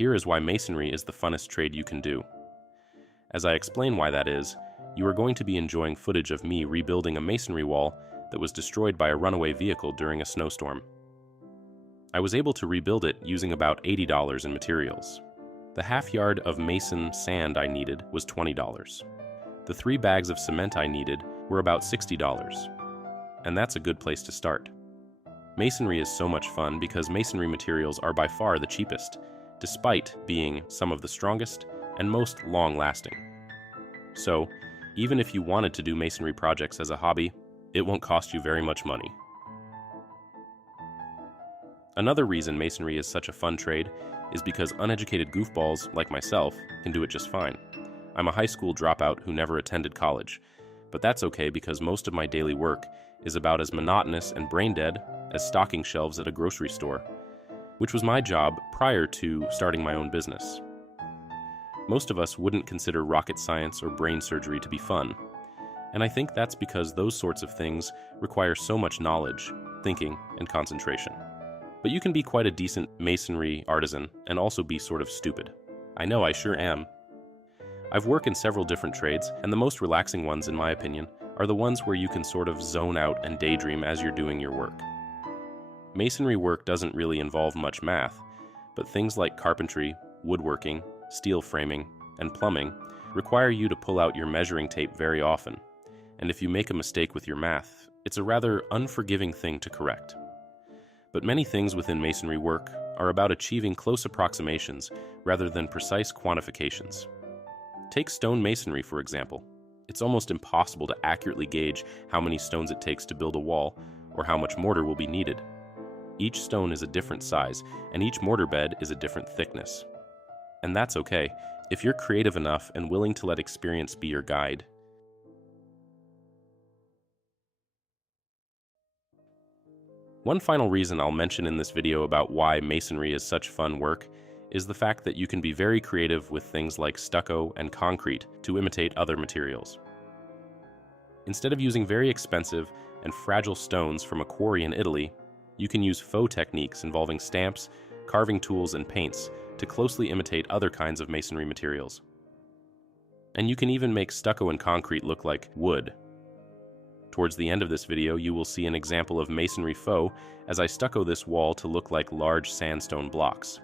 Here is why masonry is the funnest trade you can do. As I explain why that is, you are going to be enjoying footage of me rebuilding a masonry wall that was destroyed by a runaway vehicle during a snowstorm. I was able to rebuild it using about $80 in materials. The half yard of mason sand I needed was $20. The 3 bags of cement I needed were about $60. And that's a good place to start. Masonry is so much fun because masonry materials are by far the cheapest, despite being some of the strongest and most long-lasting. So, even if you wanted to do masonry projects as a hobby, it won't cost you very much money. Another reason masonry is such a fun trade is because uneducated goofballs like myself can do it just fine. I'm a high school dropout who never attended college, but that's okay because most of my daily work is about as monotonous and brain-dead as stocking shelves at a grocery store, which was my job prior to starting my own business. Most of us wouldn't consider rocket science or brain surgery to be fun, and I think that's because those sorts of things require so much knowledge, thinking, and concentration. But you can be quite a decent masonry artisan and also be sort of stupid. I know I sure am. I've worked in several different trades, and the most relaxing ones, in my opinion, are the ones where you can sort of zone out and daydream as you're doing your work. Masonry work doesn't really involve much math, but things like carpentry, woodworking, steel framing, and plumbing require you to pull out your measuring tape very often, and if you make a mistake with your math, it's a rather unforgiving thing to correct. But many things within masonry work are about achieving close approximations rather than precise quantifications. Take stone masonry, for example. It's almost impossible to accurately gauge how many stones it takes to build a wall or how much mortar will be needed. Each stone is a different size, and each mortar bed is a different thickness. And that's okay, if you're creative enough and willing to let experience be your guide. One final reason I'll mention in this video about why masonry is such fun work is the fact that you can be very creative with things like stucco and concrete to imitate other materials. Instead of using very expensive and fragile stones from a quarry in Italy, you can use faux techniques involving stamps, carving tools, and paints to closely imitate other kinds of masonry materials. And you can even make stucco and concrete look like wood. Towards the end of this video, you will see an example of masonry faux as I stucco this wall to look like large sandstone blocks.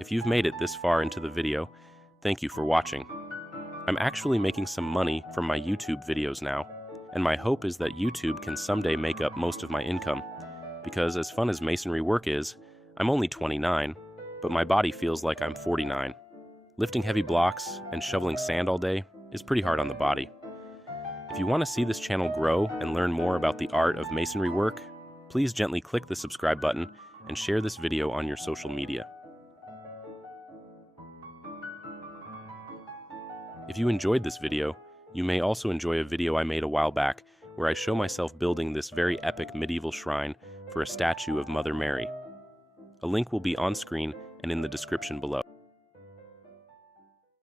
If you've made it this far into the video, thank you for watching. I'm actually making some money from my YouTube videos now, and my hope is that YouTube can someday make up most of my income, because as fun as masonry work is, I'm only 29, but my body feels like I'm 49. Lifting heavy blocks and shoveling sand all day is pretty hard on the body. If you want to see this channel grow and learn more about the art of masonry work, please gently click the subscribe button and share this video on your social media. If you enjoyed this video, you may also enjoy a video I made a while back where I show myself building this very epic medieval shrine for a statue of Mother Mary. A link will be on screen and in the description below.